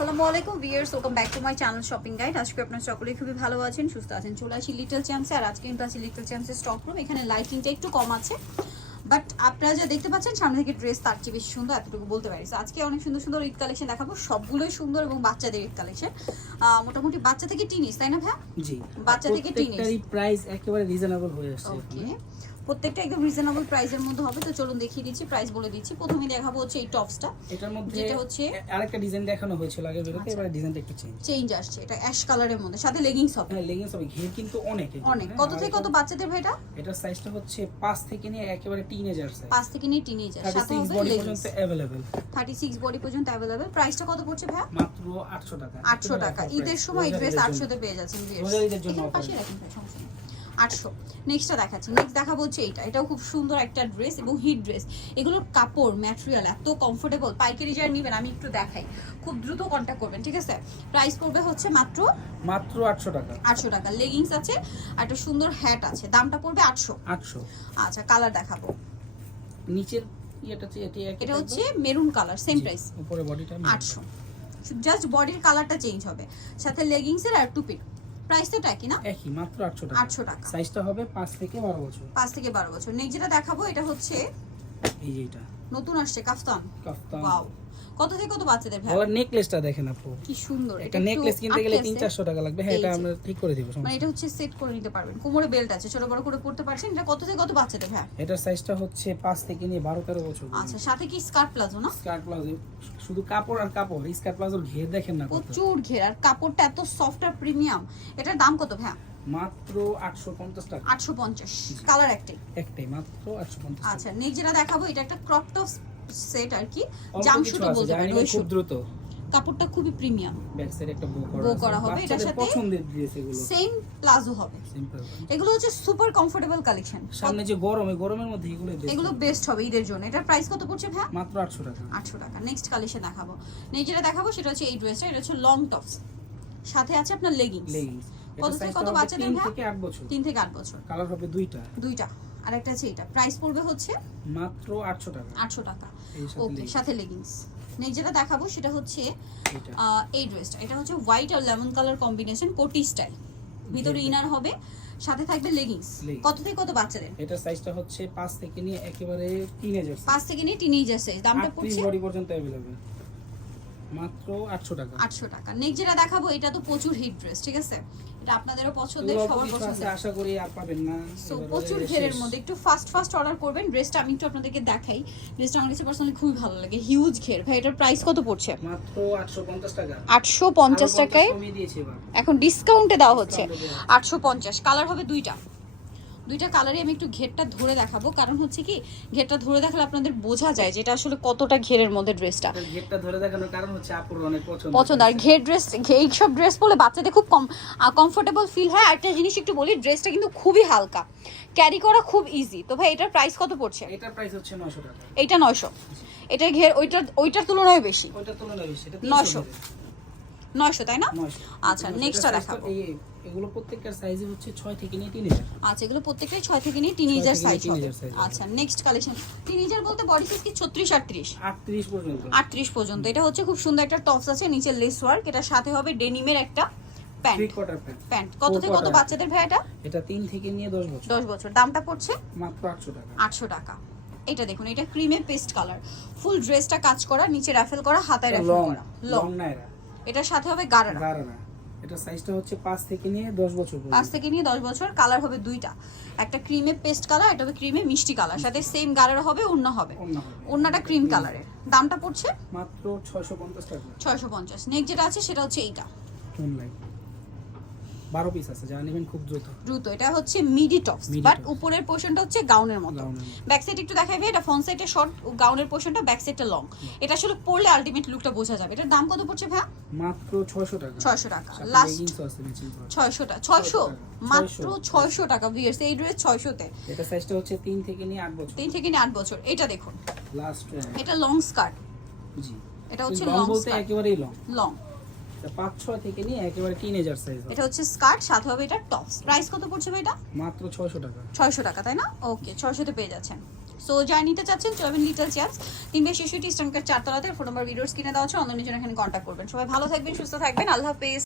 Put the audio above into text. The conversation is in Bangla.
আসসালামু আলাইকুম viewers welcome back to my channel shopping guide আজকে আপনার সকলেই খুবই ভালো আছেন সুস্থ আছেন চলে আসি লিটল চ্যাম্পসে আর আজকে কিন্তু আছি লিটল চ্যাম্পসের স্টক রুম এখানে লাইটিংটা একটু কম আছে। বাট আপনারা যা দেখতে পাচ্ছেন সামনে থেকে ড্রেস তার চেয়ে বেশি সুন্দর এতটুকু বলতে পারি। আজকে অনেক সুন্দর সুন্দর ঈদ কালেকশন দেখাবো সবগুলোই সুন্দর এবং বাচ্চাদের ঈদ কালেকশন মোটামুটি বাচ্চা থেকে টিনিস তাই না ভাই জি বাচ্চা থেকে। প্রত্যেকটারই প্রাইস একেবারে রিজনেবল হয়ে আসছে ওকে। প্রত্যেকটা একদম রিজনেবল প্রাইসের মধ্যে হবে তো চলুন দেখিয়ে দিচ্ছি প্রাইস বলে দিচ্ছি প্রথমে দেখাবো হচ্ছে এই টপসটা এটার মধ্যে যেটা হচ্ছে- এ- আরেকটা ডিজাইন দেখানো হয়েছিল আগে বেরোতে আচ্ছা। এবারে ডিজাইনটা একটু চেঞ্জ চেঞ্জ আসছে এটা অ্যাশ কালারের মধ্যে সাথে লেগিংস হবে হ্যাঁ লেগিংস হবে ঘের কিন্তু অনেক এই যে, অনেক হ্যাঁ, কত আর থেকে কত এটা- বাচ্চাদের ভাইটা এটার সাইজটা হচ্ছে 5 থেকে নিয়ে একেবারে টিনেজার সাইজ পাঁচ থেকে নিয়ে টিনেজার সাথে 36 হবে বডি লেগিংস পর্যন্ত अवेलेबल থার্টি সিক্স বডি পর্যন্ত অ্যাভেলেবেল প্রাইসটা কত পড়ছে ভাই মাত্র 800 টাকা আটশো টাকা ঈদের সময় এই ড্রেস আটশোতে পেয়ে যাচ্ছেন viewers। রোজার ঈদের জন্য এখানে offer। পাশে রাখুন ভাই, সমস্যা নেই। আটশো। নেক্সটটা দেখাচ্ছি। নেক্সট দেখাবো হচ্ছে এইটা। এটাও খুব সুন্দর একটা ড্রেস এবং হিট ড্রেস এগুলোর কাপড় ম্যাটেরিয়াল এত কমফোর্টেবল পাইকারি যারা নেবেন আমি একটু দেখাই। খুব দ্রুত কন্ট্যাক্ট করবেন ঠিক আছে? প্রাইস পড়বে হচ্ছে মাত্র মাত্র 800 টাকা। আটশো টাকা। লেগিংস আছে আর একটা সুন্দর হ্যাট আছে। দামটা পড়বে আটশো। 800 আচ্ছা কালার দেখাবো। নিচের এটি হচ্ছে মেরুন কালার সেম প্রাইস উপরে বডিটা আটশো। জাস্ট বডির কালারটা চেঞ্জ হবে। সাথে লেগিংসের আর টুপির। প্রাইস তো একই না? একই মাত্র 800 টাকা। আটশো টাকা। সাইজটা হবে 5 থেকে 12 বছর। পাঁচ থেকে বারো বছর। নেক্সট যেটা দেখাবো এটা হচ্ছে এই যে এটা। নতুন আসছে কাফতান। কাফতান। ওয়াও কত থেকে কত বাচ্চাদের ভাই? আবার নেকলেসটা দেখেন আপু। কি সুন্দর একটু নেকলেস কিনতে গেলে আটকে তিন আছে। চারশো টাকা লাগবে। হ্যাঁ এটা আমরা ঠিক করে দিব মানে এটা হচ্ছে সেট করে নিতে পারবেন। কোমরে বেল্ট আছে ছোট বড় করে পড়তে পারছেন। এটা কত থেকে কত বাচ্চাদের ভাই? এটার সাইজটা হচ্ছে পাঁচ থেকে নিয়ে বারো তেরো বছর আচ্ছা সাথে কি স্কার্ট প্লাজো না? Skirt palazzo. শুধু কাপড় আর কাপড় স্কার্ট প্লাজোর ঘের দেখেন না কত। প্রচুর ঘের আর কাপড়টা এত সফট আর প্রিমিয়াম এটার দাম কত ভাই মাত্র আটশো পঞ্চাশ টাকা। আটশো পঞ্চাশ কালার একটাই। একটাই মাত্র আটশো পঞ্চাশ আচ্ছা নেক্সট যেটা দেখাবো এটা একটা ক্রপ টপ সেট আর কি অল্প জাম কিছু সুতো আছে, বলতে পারেন ওই খুব দ্রুত। কাপড়টা খুবই প্রিমিয়াম। ব্যাক সাইড একটা বো করা আছে। করা হবে, এটার সাথে- পছন্দের ড্রেস এগুলো। সেম প্লাজো হবে। সিম্পল এগুলো হচ্ছে সুপার কমফোর্টেবল কালেকশন সামনে যে গরম এই গরমের মধ্যে এগুলো best। এগুলো বেস্ট হবে ঈদের জন্য। এটার প্রাইস কত পড়ছে ভাই মাত্র আটশো টাকা। আটশো টাকা। নেক্সট কালেকশন দেখাবো। নেক্সট যেটা দেখাবো সেটা হচ্ছে এই ড্রেসটা এটা হচ্ছে লং টপস সাথে আছে আপনার লেগিংস লেগিংস কত থেকে কত বাচ্চাদের ভাই? থেকে আট বছর। তিন থেকে আট বছর। কালার হবে দুইটা। দুইটা। আর একটা আছে এটা প্রাইস পড়বে হচ্ছে মাত্র আটশো টাকা। আটশো টাকা। ওকে সাথে লেগিংস নেক্সট যেটা দেখাবো সেটা হচ্ছে এটা এই ড্রেসটা এটা হচ্ছে হোয়াইট আর লেমন কালার কম্বিনেশন কোটি স্টাইল ভিতরে ইনার হবে সাথে থাকবে লেগিংস কত থেকে কত বাচ্চাদের? এটার সাইজটা হচ্ছে পাঁচ থেকে নিয়ে একেবারে টিনেজার পাঁচ থেকে নিয়ে টিনেজার সাইজ দামটা পড়ছে? বডি পর্যন্ত অ্যাভেলেবেল মাত্র আটশো টাকা। আটশো টাকা। নেক্সট যেটা দেখাবো এটা তো প্রচুর হিট ড্রেস ঠিক আছে? এটা আপনাদেরও পছন্দের সবার পছন্দের। আশা করি আর পাবেন না। সো প্রচুর ঘেরের মধ্যে একটু ফাস্ট ফাস্ট অর্ডার করবেন। ড্রেসটা আমি একটু আপনাদেরকে দেখাই। ড্রেসটা আমার কাছে পার্সোনালি খুবই ভালো লাগে। হিউজ ঘের। ভাই এটার প্রাইস কত পড়ছে? মাত্র আটশো পঞ্চাশ টাকা। আটশো পঞ্চাশ আরও টাকায়? এখন ডিসকাউন্টে দেওয়া হচ্ছে। Discount এ দেওয়া আটশো পঞ্চাশ। কালার হবে দুইটা। দুইটা কালারই আমি একটু ঘেরটা ধরে দেখাবো। কারণ হচ্ছে কি ঘেরটা ধরে দেখালে আপনাদের বোঝা যায় যেটা আসলে কতটা ঘেরের মধ্যে ড্রেসটা ঘেরটা ধরে দেখানোর কারণ হচ্ছে আপুর অনেক পছন্দ পছন্দ। আর ঘের ড্রেস এইসব ড্রেস পরলে বাচ্চাদের খুব কম কমফোর্টেবল ফিল হয়। আর একটা জিনিস একটু বলি ড্রেসটা কিন্তু খুবই হালকা। ক্যারি করা খুব ইজি তো ভাই এটার প্রাইস কত পড়ছে? এটার প্রাইস হচ্ছে নশো টাকা। এইটা নয়শো। এটার ঘের ওইটার ওইটার তুলনায় বেশি। ওইটার তুলনায় বেশি। এটা 900 নয়শো তাই না? আচ্ছা, next টা দেখাবো। এগুলো প্রত্যেকটার সাইজই হচ্ছে ছয় থেকে নিয়ে তিন হাজার আচ্ছা এগুলো প্রত্যেকটাই ছয় থেকে নিয়ে টিনেজার থেকে সাইজ হবে। আচ্ছা নেক্সট কালেকশন টিনেজার বলতে বডি সাইজ কি? ছত্রিশ আটত্রিশ? আটত্রিশ পর্যন্ত। আটত্রিশ পর্যন্ত। এটা হচ্ছে খুব সুন্দর একটা টপস আছে নিচে লেস ওয়ার্ক এটার সাথে হবে ডেনিমের একটা প্যান্ট প্যান্ট কত থেকে কত বাচ্চাদের ভাই এটা? এটা থেকে নিয়ে দশ বছর। দশ বছর। দামটা পড়ছে? মাত্র আটশো টাকা। এটা দেখুন এটা ক্রিমে পেস্ট কালার ফুল ড্রেসটা কাজ করা নিচে র্যাফেল করা হাতায় র্যাফেল লং করা। লং নাইরা এটার সাথে হবে গারানা। গারানা। এটা সাইজটা হচ্ছে 5 থেকে নিয়ে দশ বছর পাঁচ পর্যন্ত থেকে নিয়ে দশ বছর কালার হবে দুইটা। একটা ক্রিমে পেস্ট কালার এটা হবে ক্রিমে মিষ্টি কালার সাথে সেম গারার হবে অন্য হবে। অন্য হবে। অন্যটা ক্রিম কালারের দামটা পড়ছে? মাত্র ছয়শো পঞ্চাশ টাকা। ছয়শো পঞ্চাশ। নেক্সট যেটা আছে সেটা হচ্ছে এইটা। অনলাইন বারো পিস আছে যা নেবেন খুব দ্রুত। দ্রুত এটা হচ্ছে মিডি টপস বাট উপরের পোর্শনটা হচ্ছে গাউনের মতো। ব্যাক সাইড একটু দেখাবে এটা ফ্রন্ট সাইডে শর্ট গাউনের পোর্শনটা ব্যাক সাইডটা লং এটা আসলে পরলে আলটিমেট লুকটা বোঝা যাবে। এটার দাম কত পড়ছে ভাই? মাত্র ছয়শো টাকা। ছয়শো টাকা। লাস্ট leggings আছে ম্যাচিং করা। ছয়শো টাকা ছয়শো? টাকা। মাত্র 600 টাকা ভিয়ার্স এই ড্রেস ছয়শোতে। এটা সাইজটা হচ্ছে তিন থেকে নিয়ে আট বছর। তিন থেকে নিয়ে আট বছর। এটা দেখুন। লাস্ট এটা লং স্কার্ট জি। এটা হচ্ছে লং বলতে স্কার্ট একেবারেই লং লং পাঁচ ছয় থেকে নিয়ে একেবারে টিনেজার সাইজ এটা হচ্ছে স্কার্ট সাথে হবে এটা টপস। প্রাইস কত পড়ছে এটা মাত্র ছয়শো টাকা। ছয়শো টাকা তাই না? ওকে ছয়শোতে পেয়ে যাচ্ছেন। সো যারা নিতে চাচ্ছেন চলবেন লিটল চ্যাম্পস তিনবে শিশুটি স্ট্যান্ডকার চারতলাতে ফোন নম্বর ভিডিওস কিনে দেওয়া হচ্ছে অন্য জন্য এখানে কন্ট্যাক্ট করবেন। সবাই ভালো থাকবেন সুস্থ থাকবেন আল্লাহ হাফেজ।